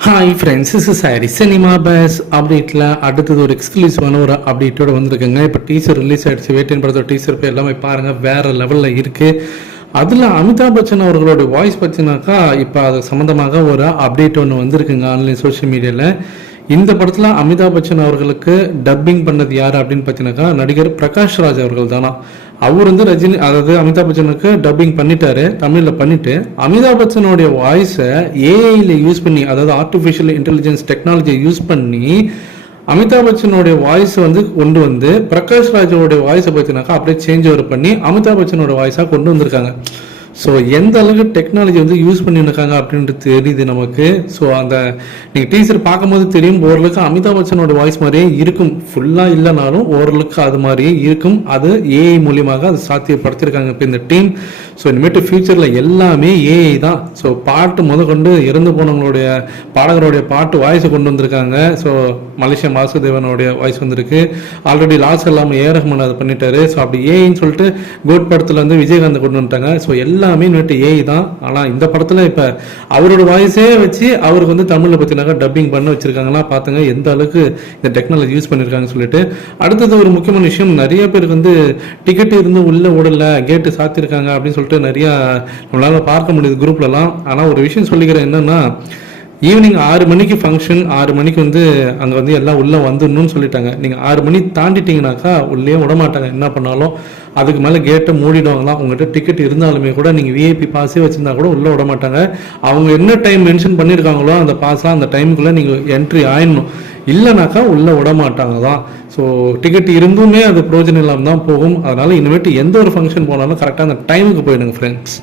Hi friends is sorry cinema base அப்டேட்டில் அடுத்தது ஒரு எக்ஸ்க்ளூசிவான ஒரு அப்டேட்டோடு வந்திருக்குங்க. இப்போ டீசர் ரிலீஸ் ஆகிடுச்சு வேட்டையின் படத்தோட டீசர் போய் எல்லாமே பாருங்கள் வேறு லெவலில் இருக்குது அதில் அமிதாப் பச்சன் அவர்களோட வாய்ஸ் பார்த்தீங்கன்னாக்கா இப்போ அது சம்மந்தமாக ஒரு அப்டேட் ஒன்று வந்திருக்குங்க ஆன்லைன் சோஷியல் மீடியாவில் இந்த படத்தில் அமிதாப் பச்சன் அவர்களுக்கு டப்பிங் பண்ணது யார் அப்படின்னு பார்த்தீங்கன்னாக்கா நடிகர் பிரகாஷ் ராஜ் அவர்கள் தானா அவர் வந்து ரஜினி அதாவது அமிதாப் பச்சனுக்கு டப்பிங் பண்ணிட்டாரு தமிழில் பண்ணிட்டு அமிதாப் பச்சனுடைய வாய்ஸை ஏஐயில் யூஸ் பண்ணி அதாவது ஆர்டிஃபிஷியல் இன்டெலிஜென்ஸ் டெக்னாலஜியை யூஸ் பண்ணி அமிதாப் பச்சனுடைய வாய்ஸ் வந்து கொண்டு வந்து பிரகாஷ் ராஜோடைய வாய்ஸை பார்த்தீங்கன்னாக்கா அப்படியே சேஞ்ச் ஓவர் பண்ணி அமிதாப் பச்சனோட வாய்ஸாக கொண்டு வந்திருக்காங்க. ஸோ எந்த அளவுக்கு டெக்னாலஜி வந்து யூஸ் பண்ணியிருக்காங்க அப்படின்றது தெரியுது நமக்கு. ஸோ அந்த நீங்கள் டீச்சர் பார்க்கும்போது தெரியும் ஓரளவுக்கு அமிதாப் பச்சனோட வாய்ஸ் மாதிரியே இருக்கும். ஃபுல்லாக இல்லைனாலும் ஓரளவுக்கு அது மாதிரியே இருக்கும். அது ஏஐ மூலியமாக அது சாத்தியப்படுத்தியிருக்காங்க. இப்போ இந்த டீம் ஸோ இனிமேட்டு ஃபியூச்சரில் எல்லாமே ஏஐ தான். ஸோ பாட்டு முதற்கொண்டு இறந்து போனவங்களுடைய பாடகருடைய பாட்டு வாய்ஸை கொண்டு வந்திருக்காங்க. ஸோ மலேசியா வாசுதேவனுடைய வாய்ஸ் வந்திருக்கு. ஆல்ரெடி லாஸ் இல்லாமல் ஏ ரஹ்மான் அதை பண்ணிட்டாரு. ஸோ அப்படி ஏஐன்னு சொல்லிட்டு கோட் படத்தில் வந்து விஜயகாந்த் கொண்டு வந்துட்டாங்க. ஸோ எல்லாமே இனிமேட்டு ஏஐ தான். ஆனால் இந்த படத்தில் இப்போ அவரோட வாய்ஸே வச்சு அவருக்கு வந்து தமிழில் பார்த்தீங்கன்னாக்கா டப்பிங் பண்ண வச்சிருக்காங்களா பார்த்துங்க எந்த அளவுக்கு இந்த டெக்னாலஜி யூஸ் பண்ணியிருக்காங்கன்னு சொல்லிட்டு. அடுத்தது ஒரு முக்கியமான விஷயம் நிறைய பேருக்கு வந்து டிக்கெட் இருந்து உள்ளே ஓடல கேட்டு சாத்திருக்காங்க அப்படின்னு சொல்லிட்டு நிறையா நம்மளால் பார்க்க முடியுது குரூப்லலாம். ஆனால் ஒரு விஷயம் சொல்லிக்கிறேன் என்னன்னா ஈவினிங் ஆறு மணிக்கு ஃபங்க்ஷன் ஆறு மணிக்கு வந்து அங்கே வந்து எல்லாம் உள்ளே வந்துடணும்னு சொல்லிட்டாங்க. நீங்கள் ஆறு மணி தாண்டிட்டீங்கனாக்கா உள்ளே விட மாட்டாங்க. என்ன பண்ணாலும் அதுக்கு மேலே கேட்டை மூடிடுவாங்களாம். உங்கள்கிட்ட டிக்கெட் இருந்தாலுமே கூட நீங்கள் விஐபி பாஸே வச்சுருந்தா கூட உள்ளே விட மாட்டாங்க. அவங்க என்ன டைம் மென்ஷன் பண்ணியிருக்காங்களோ அந்த பாஸ்லாம் அந்த டைமுக்குள்ளே நீங்கள் என்ட்ரி ஆயிடணும். இல்லைனாக்கா உள்ளே விட மாட்டாங்க தான் ஸோ டிக்கெட் இருந்துமே அது பிரோஜனம் இல்லாமல் தான் போகும். அதனால் இனிமேட்டு எந்த ஒரு ஃபங்க்ஷன் போனாலும் கரெக்டாக அந்த டைமுக்கு போயிடுங்க ஃப்ரெண்ட்ஸ்